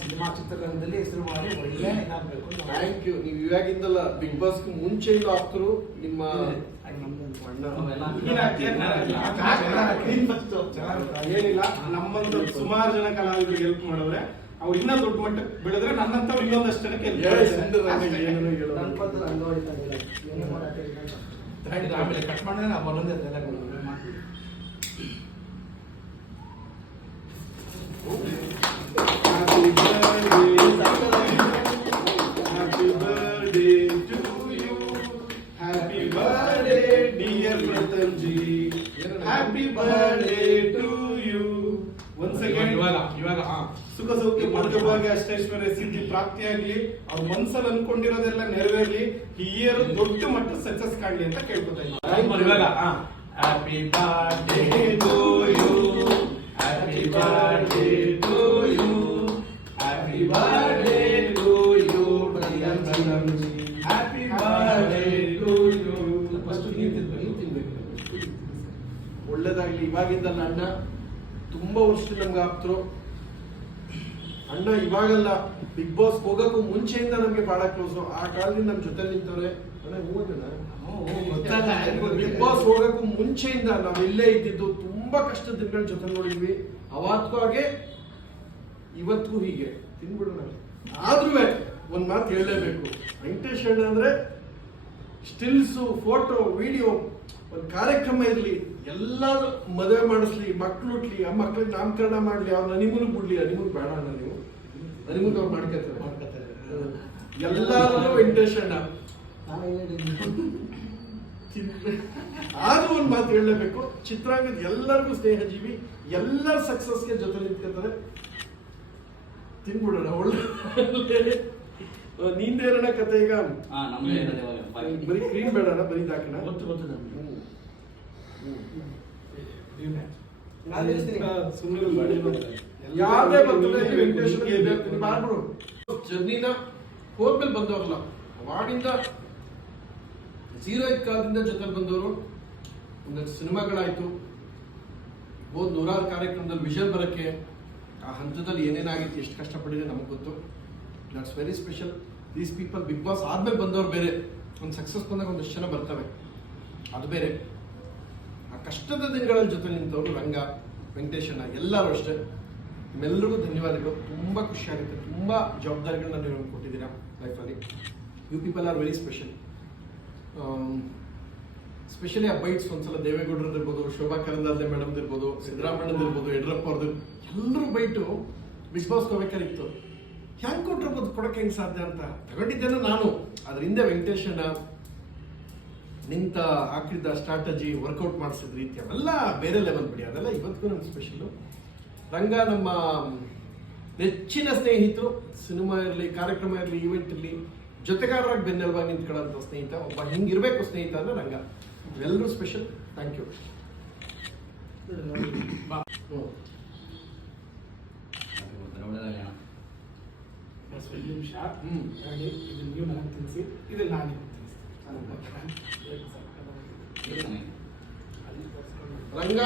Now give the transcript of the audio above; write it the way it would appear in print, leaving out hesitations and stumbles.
Cinema ಚಿತ್ರರಂಗದಲ್ಲಿ ಹೆಸರು ಮಾಡಿ ಒಳ್ಳೆ ಇದಾಗಬೇಕು. Thank you. ನೀವು ಇವಾಗಿಂದಲ್ಲ, ಬಿಗ್ ಬಾಸ್ ಮುಂಚೆಯಿಂದ ಆಗ್ತರು ನಿಮ್ಮ ಏನಿಲ್ಲ. ನಮ್ಮಂತ ಸುಮಾರು ಜನ ಕಲಾವಿದರಿಗೆ ಹೆಲ್ಪ್ ಮಾಡಿದ್ರೆ ಅವ್ರು ಇನ್ನೂ ದೊಡ್ಡ ಮಟ್ಟಕ್ಕೆ ಬೆಳೆದ್ರೆ ನನ್ನಂತ ಇನ್ನೊಂದಷ್ಟು ಜನಕ್ಕೆ ಆಮೇಲೆ ಕಟ್ ಮಾಡಿದ್ರೆ ನಾವು ಒಂದೊಂದೇ Happy birthday to you. Happy birthday dear Pratamji. Happy birthday to you. Once again ಇವಾಗ ಸುಖ ಸೌಖ್ಯ ಭಾಗ್ಯ ಅಷ್ಟೈಶ್ವರ್ಯ ಸಿದ್ಧಿ ಪ್ರಾಪ್ತಿಯಾಗ್ಲಿ, ಅವ್ರ ಮನ್ಸಲ್ಲಿ ಅನ್ಕೊಂಡಿರೋದೆಲ್ಲ ನೆರವೇರ್ಲಿ, ಈ ಇಯರ್ ದೊಡ್ಡ ಮಟ್ಟ ಸಕ್ಸಸ್ ಕಾಣ್ಲಿ ಅಂತ ಕೇಳ್ಕೊತಾ ಇದ್ದೀನಿ. ಇವಾಗ happy birthday to you, happy birthday to you, happy birthday to you Priyanki, happy birthday to you. First ನೀರು ತಿನ್ಬೇಕು. ಒಳ್ಳೇದಾಗ್ಲಿ. ಇವಾಗಿಂದಲ್ಲ ಅಣ್ಣ, ತುಂಬಾ ವರ್ಷದಿಂದ ನಮ್ಗೆ ಆಪ್ತರು ಅಣ್ಣ. ಇವಾಗಲ್ಲ, ಬಿಗ್ ಬಾಸ್ ಹೋಗಕ್ಕೂ ಮುಂಚೆಯಿಂದ ನಮ್ಗೆ ಬಹಳ ಕ್ಲೋಸು. ಆ ಕಾಲದಿಂದ ನಮ್ ಜೊತೆ ನಿಂತವ್ರೆ. ಬಿಗ್ ಬಾಸ್ ಹೋಗಕ್ಕೂ ಮುಂಚೆಯಿಂದ ನಾವೆಲ್ಲೇ ಇದ್ದಿದ್ದು, ತುಂಬಾ ಕಷ್ಟದ ದಿನಗಳ ಜೊತೆ ನೋಡಿದ್ವಿ. ಅವತ್ತು ಹಾಗೆ ಇವತ್ತಿಗೂ ಹೀಗೆ ತಿನ್ಬಿಡೋಣ. ಆದ್ರೂ ಒಂದ್ ಮಾತು ಹೇಳಲೇಬೇಕು, ವೆಂಕಟೇಶ್ ಅಣ್ಣ ಅಂದ್ರೆ ಸ್ಟಿಲ್ಸು, ಫೋಟೋ, ವಿಡಿಯೋ, ಒಂದು ಕಾರ್ಯಕ್ರಮ ಇರ್ಲಿ, ಎಲ್ಲಾರು ಮದುವೆ ಮಾಡಿಸ್ಲಿ, ಮಕ್ಳು ಹುಟ್ಲಿ, ಆ ಮಕ್ಳಿಗೆ ನಾಮಕರಣ ಮಾಡ್ಲಿ, ಅವ್ರ ಹನಿಮೂನ್ ಬಿಡ್ಲಿ. ಹನಿಮೂನ್ ಬೇಡ ಅಣ್ಣ, ನೀವು ಹನಿಮೂನ್ ಅವ್ರು ಮಾಡ್ಕೊತಾರೆ. ಎಲ್ಲಾರು ವೆಂಕಟೇಶ್ ಅಣ್ಣ. ಆದ್ರೂ ಒಂದ್ ಮಾತು ಹೇಳಲೇಬೇಕು, ಚಿತ್ರಾಂಗದ ಎಲ್ಲರಿಗೂ ಸ್ನೇಹಜೀವಿ, ಎಲ್ಲರ ಸಕ್ಸಸ್ಗೆ ಜೊತೆ ನಿಂತ್ಕೊತಾರೆ. ತಿನ್ಬಿಡೋಣ. ಒಳ್ಳೆ ನೀಂದೇರಣ ಕತೆ. ಈಗ ಬರೀ ಕ್ರೀಮ್ ಬೇಡ, ಬರೀ ಹಾಕೋಣ. ಯಾವ್ದೇ ಜರ್ನಿನ ಹೋದ್ಮೇಲೆ ಬಂದವರಲ್ಲ, ಅವಾಗಿಂದ ಝೀರೋ ಕಾಲದಿಂದ ಜೊತೆ ಬಂದವರು. ಒಂದಷ್ಟು ಸಿನಿಮಾಗಳಾಯ್ತು, ಹೋದ್ ನೂರಾರು ಕಾರ್ಯಕ್ರಮದಲ್ಲಿ ವಿಷನ್ ಬರಕ್ಕೆ ಆ ಹಂತದಲ್ಲಿ ಏನೇನಾಗಿತ್ತು, ಎಷ್ಟು ಕಷ್ಟಪಟ್ಟಿದೆ ನಮಗೆ ಗೊತ್ತು. That's very special. These people Bigg Boss ಆದ್ಮೇಲೆ ಬಂದವ್ರು ಬೇರೆ, ಒಂದು ಸಕ್ಸಸ್ ಬಂದಾಗ ಒಂದಷ್ಟು ಜನ ಬರ್ತವೆ, ಅದು ಬೇರೆ. ಆ ಕಷ್ಟದ ದಿನಗಳ ಜೊತೆ ನಿಂತವರು ರಂಗ, ವೆಂಕಟೇಶಣ್ಣ, ಎಲ್ಲರೂ ಅಷ್ಟೇ. ನಿಮ್ಮೆಲ್ಲರಿಗೂ ಧನ್ಯವಾದಗಳು. ತುಂಬ ಖುಷಿ ಆಗುತ್ತೆ. ತುಂಬ ಜವಾಬ್ದಾರಿಗಳನ್ನ ನೀವು ಕೊಟ್ಟಿದ್ದೀರಾ ಲೈಫಲ್ಲಿ. You people are very special. Specially ಆ ಬೈಟ್ಸ್ ಒಂದ್ಸಲ ದೇವೇಗೌಡರದ್ದು ಇರ್ಬೋದು, ಶೋಭಾ ಕರಂದಾಜೆ ಮೇಡಮ್ದು ಇರ್ಬೋದು, ಸಿದ್ದರಾಮಣ್ಣದ್ದು ಇರ್ಬೋದು, ಯಡಿಯೂರಪ್ಪ ಅವ್ರದ್ದು, ಎಲ್ಲರೂ ಬೈಟು ಬಿಗ್ ಬಾಸ್ ಹೋಗ್ಬೇಕಾಗಿತ್ತು. ಹೆಂಗೆ ಕೊಟ್ಟಿರ್ಬೋದು, ಕೊಡಕ್ಕೆ ಹೆಂಗೆ ಸಾಧ್ಯ ಅಂತ ತಗೊಂಡಿದ್ದೇನೆ ನಾನು. ಅದ್ರ ಹಿಂದೆ ವೆಂಕಟೇಶಣ್ಣ ನಿಂತ ಹಾಕಿದ್ದ ಸ್ಟ್ರಾಟಜಿ, ವರ್ಕೌಟ್ ಮಾಡಿಸಿದ ರೀತಿ, ಅವೆಲ್ಲ ಬೇರೆ ಲೆವೆಲ್ ಬಿಡಿ. ಅದೆಲ್ಲ ಇವತ್ತಿಗೂ ನಮ್ಗೆ ಸ್ಪೆಷಲ್ಲು. ರಂಗ ನಮ್ಮ ನೆಚ್ಚಿನ ಸ್ನೇಹಿತರು. ಸಿನಿಮಾ ಇರಲಿ, ಕಾರ್ಯಕ್ರಮ ಇರಲಿ, ಈವೆಂಟ್ ಇರಲಿ, ಜೊತೆಗಾರರಾಗಿ ಬೆನ್ನೆಲುಬಾಗಿ ನಿಂತ್ಕೊಳ್ಳೋಂಥ ಸ್ನೇಹಿತ. ಒಬ್ಬ ಹಿಂಗಿರ್ಬೇಕು ಸ್ನೇಹಿತ ಅಂದ್ರೆ ರಂಗ. ಎಲ್ಲರೂ ಸ್ಪೆಷಲ್. Thank you. ನೀವು ನನಗೆ ತಿಳಿಸಿ, ಇದು ನಾನೇ ರಂಗ